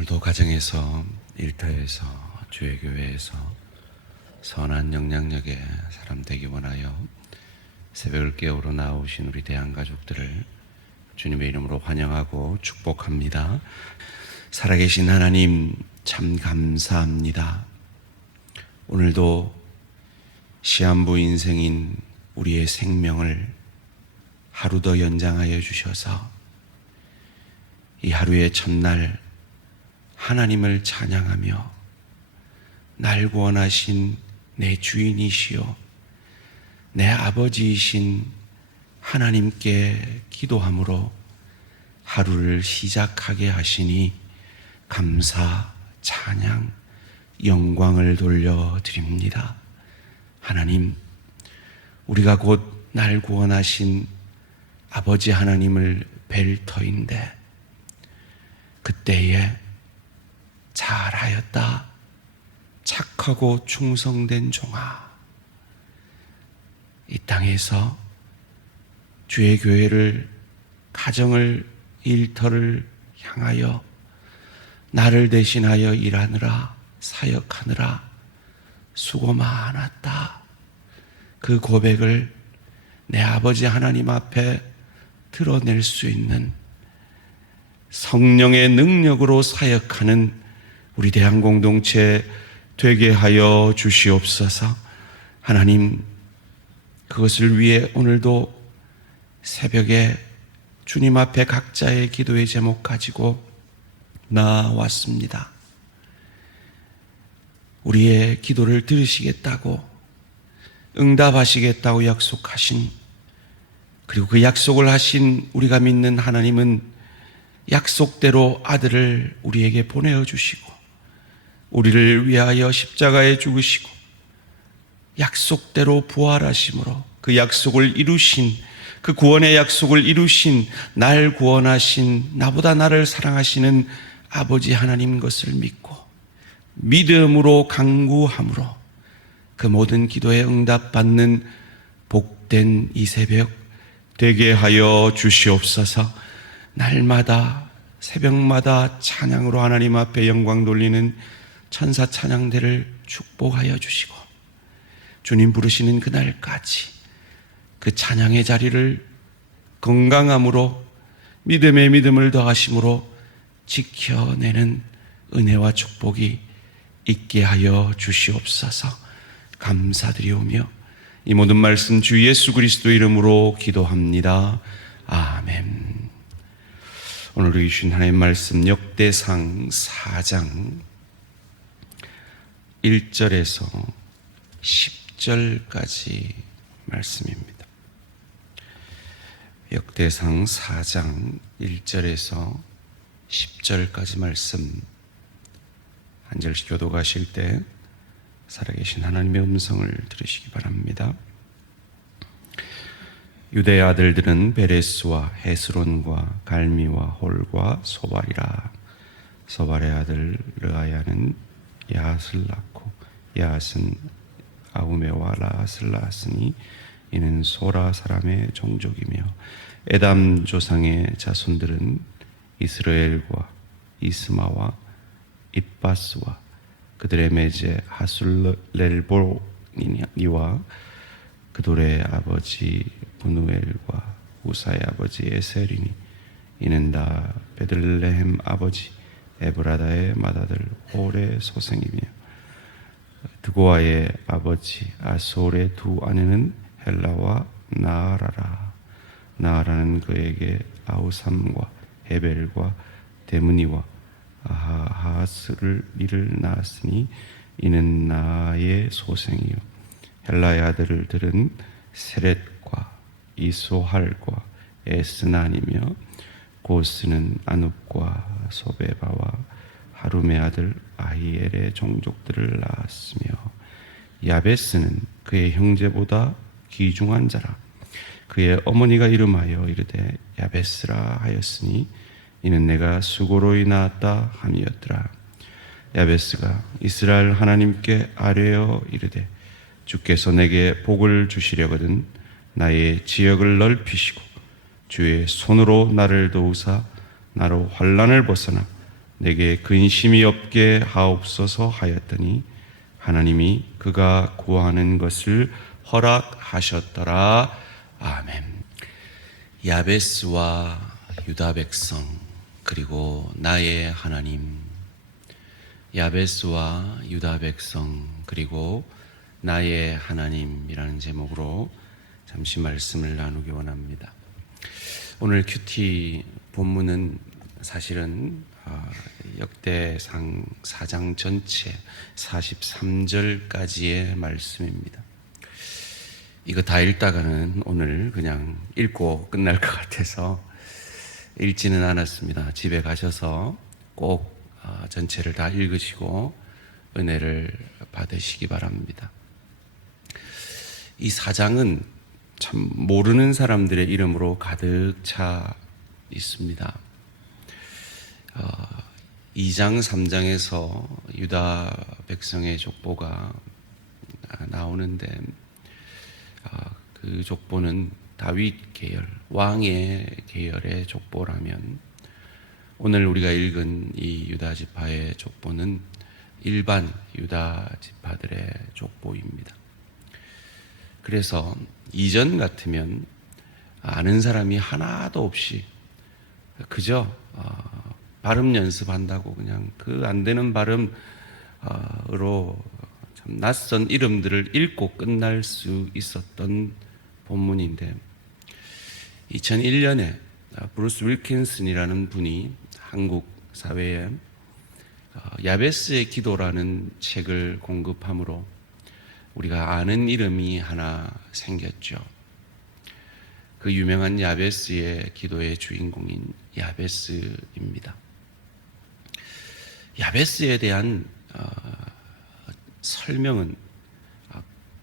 오늘도 가정에서, 일터에서, 주의 교회에서 선한 영향력의 사람 되기 원하여 새벽을 깨우러 나오신 우리 대한가족들을 주님의 이름으로 환영하고 축복합니다. 살아계신 하나님 참 감사합니다. 오늘도 시한부 인생인 우리의 생명을 하루 더 연장하여 주셔서 이 하루의 첫날 하나님을 찬양하며 날 구원하신 내 주인이시요 내 아버지이신 하나님께 기도함으로 하루를 시작하게 하시니 감사, 찬양, 영광을 돌려드립니다. 하나님, 우리가 곧 날 구원하신 아버지 하나님을 뵐 터인데 그때에 잘하였다, 착하고 충성된 종아, 이 땅에서 주의 교회를, 가정을, 일터를 향하여 나를 대신하여 일하느라, 사역하느라 수고 많았다. 그 고백을 내 아버지 하나님 앞에 드러낼 수 있는 성령의 능력으로 사역하는 우리 대한공동체 되게 하여 주시옵소서. 하나님, 그것을 위해 오늘도 새벽에 주님 앞에 각자의 기도의 제목 가지고 나왔습니다. 우리의 기도를 들으시겠다고, 응답하시겠다고 약속하신, 그리고 그 약속을 하신 우리가 믿는 하나님은 약속대로 아들을 우리에게 보내주시고 우리를 위하여 십자가에 죽으시고 약속대로 부활하심으로 그 약속을 이루신, 그 구원의 약속을 이루신, 날 구원하신, 나보다 나를 사랑하시는 아버지 하나님 것을 믿고 믿음으로 간구함으로 그 모든 기도에 응답받는 복된 이 새벽 되게 하여 주시옵소서. 날마다 새벽마다 찬양으로 하나님 앞에 영광 돌리는 천사 찬양대를 축복하여 주시고 주님 부르시는 그날까지 그 찬양의 자리를 건강함으로 믿음에 믿음을 더하심으로 지켜내는 은혜와 축복이 있게 하여 주시옵소서. 감사드리오며 이 모든 말씀 주 예수 그리스도 이름으로 기도합니다. 아멘. 오늘 주신 하나님의 말씀 역대상 4장 1절에서 10절까지 말씀입니다. 역대상 4장 1절에서 10절까지 말씀, 한 절씩 교독하실 때 살아계신 하나님의 음성을 들으시기 바랍니다. 유대의 아들들은 베레스와 헤스론과 갈미와 홀과 소발이라. 소발의 아들 르아야는 야앗을 낳고 야앗은 아우메와 라앗을 낳았으니 이는 소라 사람의 종족이며 에담 조상의 자손들은 이스라엘과 이스마와 입바스와 그들의 매제 하술렐볼니와 그돌의 아버지 분우엘과 우사의 아버지 에셀이니 이는 다 베들레헴 아버지 에브라다의 맏아들 홀의 소생이며 드고아의 아버지 아솔의 두 아내는 헬라와 나아라라. 나아라는 그에게 아우삼과 헤벨과 데므니와 아하스를 낳았으니 이는 나의 소생이요 헬라의 아들들은 세렛과 이소할과 에스난이며 고스는 아눕과 소베바와 하룸의 아들 아히엘의 종족들을 낳았으며 야베스는 그의 형제보다 귀중한 자라. 그의 어머니가 이름하여 이르되 야베스라 하였으니 이는 내가 수고로 낳았다 함이었더라. 야베스가 이스라엘 하나님께 아뢰어 이르되 주께서 내게 복을 주시려거든 나의 지역을 넓히시고 주의 손으로 나를 도우사 나로 환난을 벗어나 내게 근심이 없게 하옵소서 하였더니 하나님이 그가 구하는 것을 허락하셨더라. 아멘. 야베스와 유다 백성 그리고 나의 하나님. 야베스와 유다 백성 그리고 나의 하나님이라는 제목으로 잠시 말씀을 나누기 원합니다. 오늘 큐티 본문은 사실은 역대상 4장 전체 43절까지의 말씀입니다. 이거 다 읽다가는 오늘 그냥 읽고 끝날 것 같아서 읽지는 않았습니다. 집에 가셔서 꼭 전체를 다 읽으시고 은혜를 받으시기 바랍니다. 이 4장은 참 모르는 사람들의 이름으로 가득 차 있습니다. 2장, 3장에서 유다 백성의 족보가 나오는데 그 족보는 다윗 계열, 왕의 계열의 족보라면 오늘 우리가 읽은 이 유다 지파의 족보는 일반 유다 지파들의 족보입니다. 그래서 이전 같으면 아는 사람이 하나도 없이 그저 발음 연습한다고 그냥 그 안 되는 발음으로 참 낯선 이름들을 읽고 끝날 수 있었던 본문인데 2001년에 브루스 윌킨슨이라는 분이 한국 사회에 야베스의 기도라는 책을 공급함으로 우리가 아는 이름이 하나 생겼죠. 그 유명한 야베스의 기도의 주인공인 야베스입니다. 야베스에 대한 설명은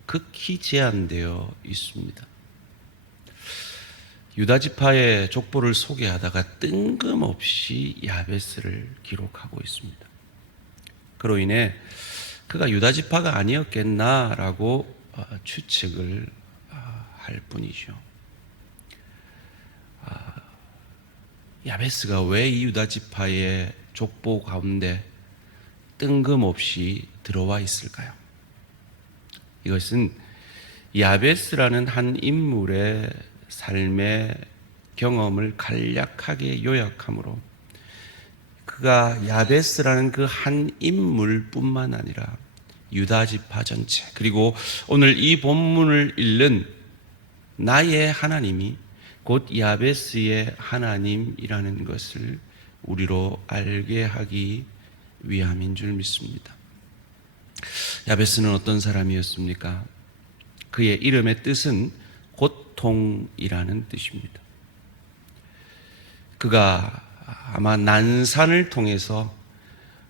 극히 제한되어 있습니다. 유다 지파의 족보를 소개하다가 뜬금없이 야베스를 기록하고 있습니다. 그로 인해 그가 유다 지파가 아니었겠나라고 추측을 할 뿐이죠. 야베스가 왜 이 유다 지파의 족보 가운데 뜬금없이 들어와 있을까요? 이것은 야베스라는 한 인물의 삶의 경험을 간략하게 요약함으로 그가 야베스라는 그 한 인물뿐만 아니라 유다 지파 전체 그리고 오늘 이 본문을 읽는 나의 하나님이 곧 야베스의 하나님이라는 것을 우리로 알게 하기 위함인 줄 믿습니다. 야베스는 어떤 사람이었습니까? 그의 이름의 뜻은 고통이라는 뜻입니다. 그가 아마 난산을 통해서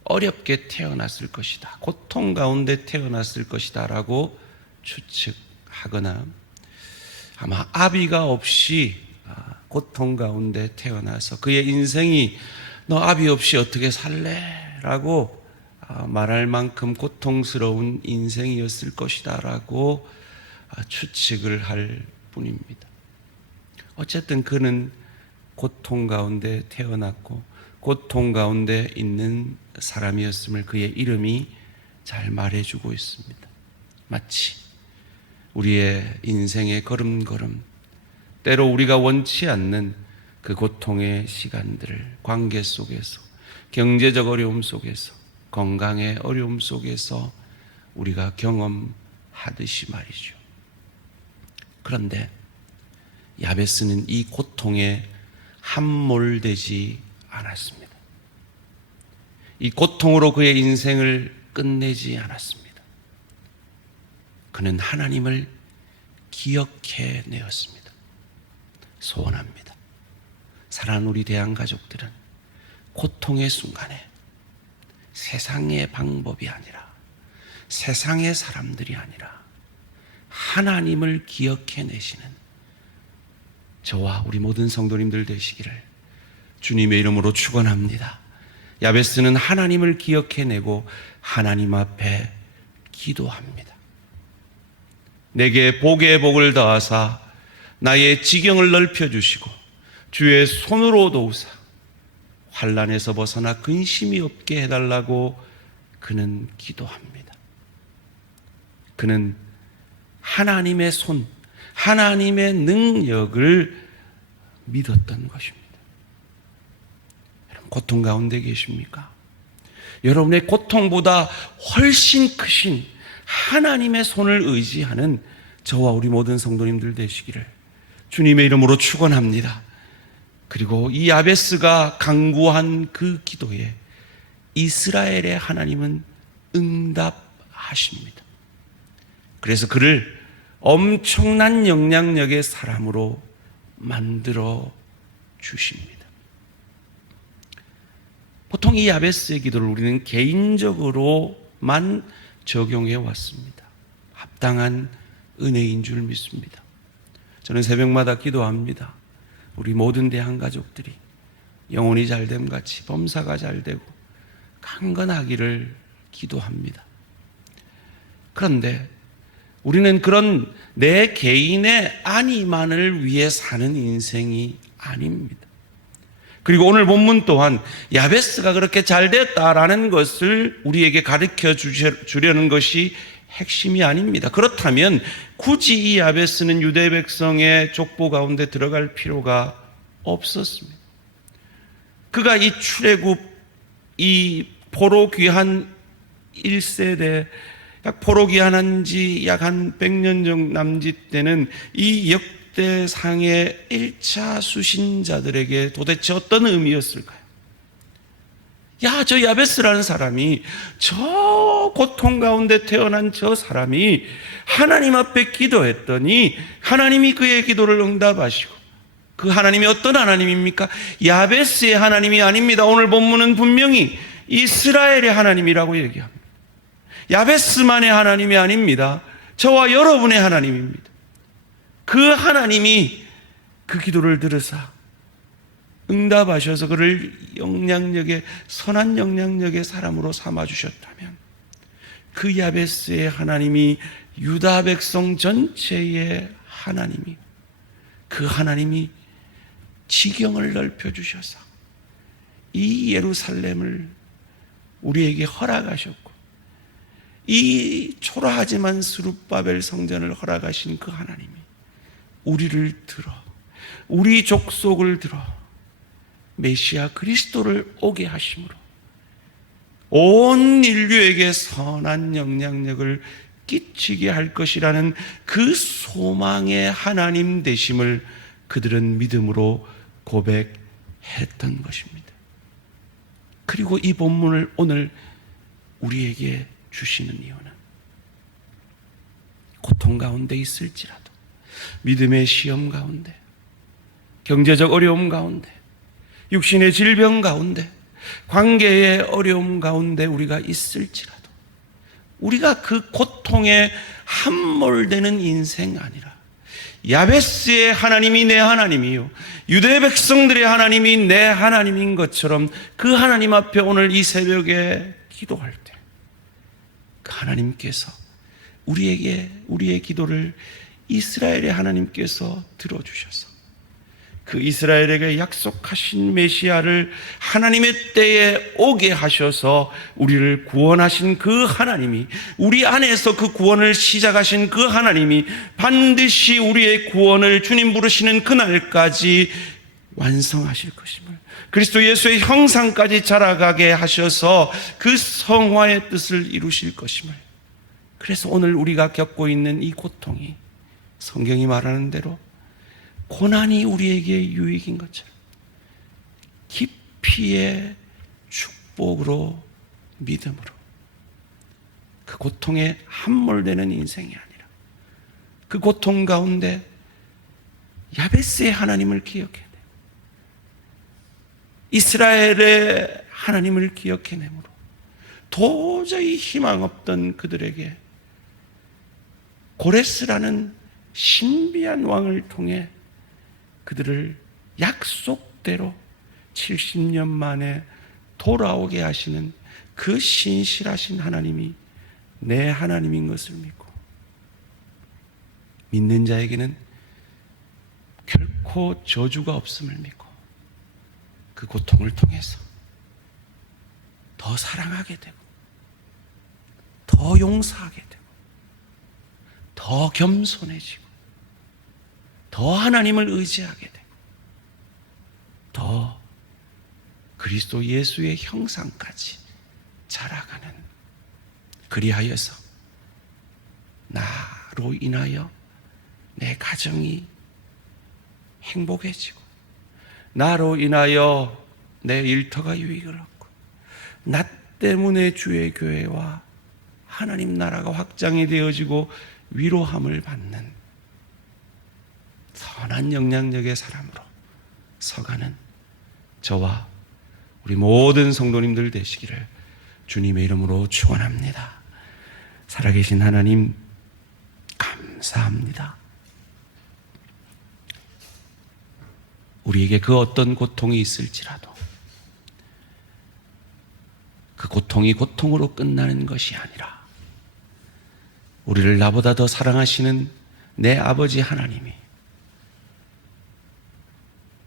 어렵게 태어났을 것이다. 고통 가운데 태어났을 것이다 라고 추측하거나 아마 아비가 없이 고통 가운데 태어나서 그의 인생이 너 아비 없이 어떻게 살래? 라고 말할 만큼 고통스러운 인생이었을 것이다 라고 추측을 할 뿐입니다. 어쨌든 그는 고통 가운데 태어났고 고통 가운데 있는 사람이었음을 그의 이름이 잘 말해주고 있습니다. 마치 우리의 인생의 걸음걸음 때로 우리가 원치 않는 그 고통의 시간들을 관계 속에서 경제적 어려움 속에서 건강의 어려움 속에서 우리가 경험하듯이 말이죠. 그런데 야베스는 이 고통에 함몰되지 않았습니다. 이 고통으로 그의 인생을 끝내지 않았습니다. 그는 하나님을 기억해내었습니다. 소원합니다. 사랑하는 우리 대한 가족들은 고통의 순간에 세상의 방법이 아니라 세상의 사람들이 아니라 하나님을 기억해내시는 저와 우리 모든 성도님들 되시기를 주님의 이름으로 축원합니다. 야베스는 하나님을 기억해내고 하나님 앞에 기도합니다. 내게 복의 복을 더하사 나의 지경을 넓혀주시고 주의 손으로 도우사 환난에서 벗어나 근심이 없게 해달라고 그는 기도합니다. 그는 하나님의 손, 하나님의 능력을 믿었던 것입니다. 여러분, 고통 가운데 계십니까? 여러분의 고통보다 훨씬 크신 하나님의 손을 의지하는 저와 우리 모든 성도님들 되시기를 주님의 이름으로 축원합니다. 그리고 이 야베스가 간구한 그 기도에 이스라엘의 하나님은 응답하십니다. 그래서 그를 엄청난 영향력의 사람으로 만들어 주십니다. 보통 이 야베스의 기도를 우리는 개인적으로만 적용해 왔습니다. 합당한 은혜인 줄 믿습니다. 저는 새벽마다 기도합니다. 우리 모든 대한가족들이 영혼이 잘됨 같이 범사가 잘되고 강건하기를 기도합니다. 그런데 우리는 그런 내 개인의 안위만을 위해 사는 인생이 아닙니다. 그리고 오늘 본문 또한 야베스가 그렇게 잘됐다라는 것을 우리에게 가르쳐 주려는 것이 핵심이 아닙니다. 그렇다면 굳이 이 야베스는 유대 백성의 족보 가운데 들어갈 필요가 없었습니다. 그가 이 출애굽, 이 포로 귀환 1세대, 포로 귀환한 지 약 한 100년 정도 남짓 되는 이 역대상의 1차 수신자들에게 도대체 어떤 의미였을까요? 야, 저 야베스라는 사람이, 저 고통 가운데 태어난 저 사람이 하나님 앞에 기도했더니 하나님이 그의 기도를 응답하시고, 그 하나님이 어떤 하나님입니까? 야베스의 하나님이 아닙니다. 오늘 본문은 분명히 이스라엘의 하나님이라고 얘기합니다. 야베스만의 하나님이 아닙니다. 저와 여러분의 하나님입니다. 그 하나님이 그 기도를 들으사 응답하셔서 그를 영향력의, 선한 영향력의 사람으로 삼아주셨다면 그 야베스의 하나님이 유다 백성 전체의 하나님이, 그 하나님이 지경을 넓혀주셔서 이 예루살렘을 우리에게 허락하셨고, 이 초라하지만 스룹바벨 성전을 허락하신 그 하나님이 우리를 들어, 우리 족속을 들어 메시아 그리스도를 오게 하심으로 온 인류에게 선한 영향력을 끼치게 할 것이라는 그 소망의 하나님 되심을 그들은 믿음으로 고백했던 것입니다. 그리고 이 본문을 오늘 우리에게 주시는 이유는 고통 가운데 있을지라도, 믿음의 시험 가운데, 경제적 어려움 가운데, 육신의 질병 가운데, 관계의 어려움 가운데 우리가 있을지라도 우리가 그 고통에 함몰되는 인생 아니라 야베스의 하나님이 내 하나님이요, 유대 백성들의 하나님이 내 하나님인 것처럼 그 하나님 앞에 오늘 이 새벽에 기도할 때 그 하나님께서 우리의 기도를 이스라엘의 하나님께서 들어주셔서 그 이스라엘에게 약속하신 메시아를 하나님의 때에 오게 하셔서 우리를 구원하신 그 하나님이, 우리 안에서 그 구원을 시작하신 그 하나님이 반드시 우리의 구원을 주님 부르시는 그날까지 완성하실 것임을, 그리스도 예수의 형상까지 자라가게 하셔서 그 성화의 뜻을 이루실 것임을, 그래서 오늘 우리가 겪고 있는 이 고통이 성경이 말하는 대로 고난이 우리에게 유익인 것처럼 깊이의 축복으로, 믿음으로 그 고통에 함몰되는 인생이 아니라 그 고통 가운데 야베스의 하나님을 기억해내고 이스라엘의 하나님을 기억해내므로 도저히 희망 없던 그들에게 고레스라는 신비한 왕을 통해 그들을 약속대로 70년 만에 돌아오게 하시는 그 신실하신 하나님이 내 하나님인 것을 믿고, 믿는 자에게는 결코 저주가 없음을 믿고 그 고통을 통해서 더 사랑하게 되고, 더 용서하게 되고, 더 겸손해지고, 더 하나님을 의지하게 되고, 더 그리스도 예수의 형상까지 자라가는, 그리하여서 나로 인하여 내 가정이 행복해지고, 나로 인하여 내 일터가 유익을 얻고, 나 때문에 주의 교회와 하나님 나라가 확장이 되어지고 위로함을 받는 선한 영향력의 사람으로 서가는 저와 우리 모든 성도님들 되시기를 주님의 이름으로 축원합니다. 살아계신 하나님 감사합니다. 우리에게 그 어떤 고통이 있을지라도 그 고통이 고통으로 끝나는 것이 아니라 우리를 나보다 더 사랑하시는 내 아버지 하나님이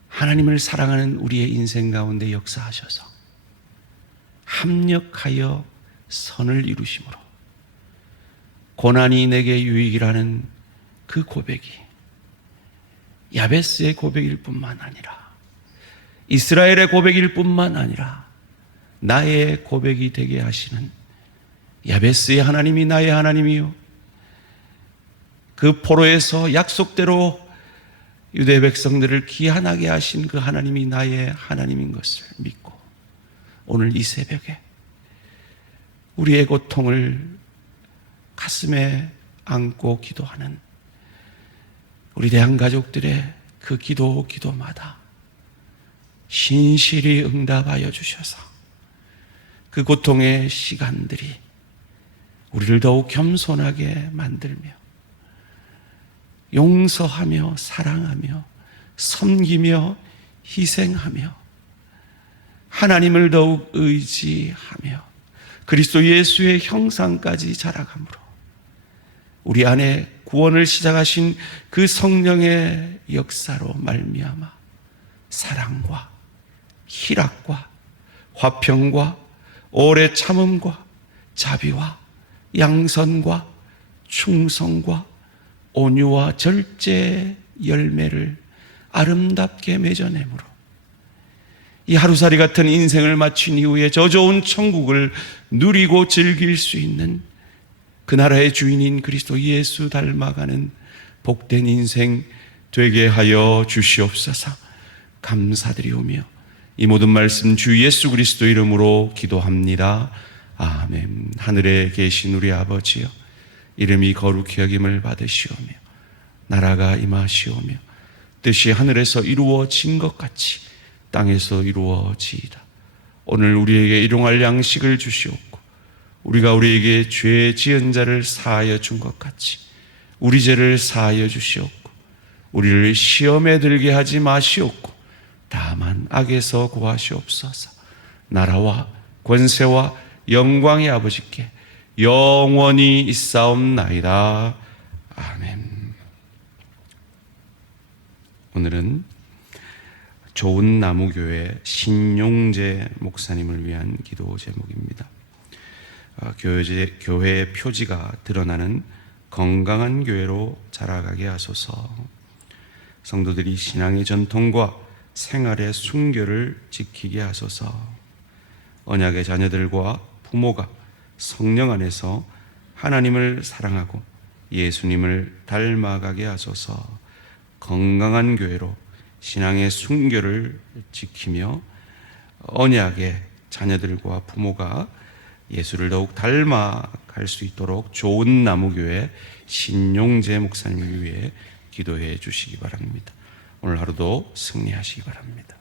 하나님을 사랑하는 우리의 인생 가운데 역사하셔서 합력하여 선을 이루심으로 고난이 내게 유익이라는 그 고백이 야베스의 고백일 뿐만 아니라 이스라엘의 고백일 뿐만 아니라 나의 고백이 되게 하시는 야베스의 하나님이 나의 하나님이요, 그 포로에서 약속대로 유대 백성들을 귀환하게 하신 그 하나님이 나의 하나님인 것을 믿고 오늘 이 새벽에 우리의 고통을 가슴에 안고 기도하는 우리 대한가족들의 그 기도마다 신실히 응답하여 주셔서 그 고통의 시간들이 우리를 더욱 겸손하게 만들며 용서하며 사랑하며 섬기며 희생하며 하나님을 더욱 의지하며 그리스도 예수의 형상까지 자라감으로 우리 안에 구원을 시작하신 그 성령의 역사로 말미암아 사랑과 희락과 화평과 오래 참음과 자비와 양선과 충성과 온유와 절제 열매를 아름답게 맺어내므로 이 하루살이 같은 인생을 마친 이후에 저 좋은 천국을 누리고 즐길 수 있는 그 나라의 주인인 그리스도 예수 닮아가는 복된 인생 되게 하여 주시옵소서. 감사드리오며 이 모든 말씀 주 예수 그리스도 이름으로 기도합니다. 아멘. 하늘에 계신 우리 아버지여, 이름이 거룩히 여김을 받으시오며 나라가 임하시오며 뜻이 하늘에서 이루어진 것 같이 땅에서 이루어지이다. 오늘 우리에게 일용할 양식을 주시옵고 우리가 우리에게 죄 지은 자를 사하여 준 것 같이 우리 죄를 사하여 주시옵고 우리를 시험에 들게 하지 마시옵고 다만 악에서 구하시옵소서. 나라와 권세와 영광의 아버지께 영원히 있사옵나이다. 아멘. 오늘은 좋은 나무교회 신용재 목사님을 위한 기도 제목입니다. 교회의 표지가 드러나는 건강한 교회로 자라가게 하소서. 성도들이 신앙의 전통과 생활의 순결을 지키게 하소서. 언약의 자녀들과 부모가 성령 안에서 하나님을 사랑하고 예수님을 닮아가게 하소서. 건강한 교회로 신앙의 순결을 지키며 언약의 자녀들과 부모가 예수를 더욱 닮아갈 수 있도록 좋은 나무교회 신용재 목사님을 위해 기도해 주시기 바랍니다. 오늘 하루도 승리하시기 바랍니다.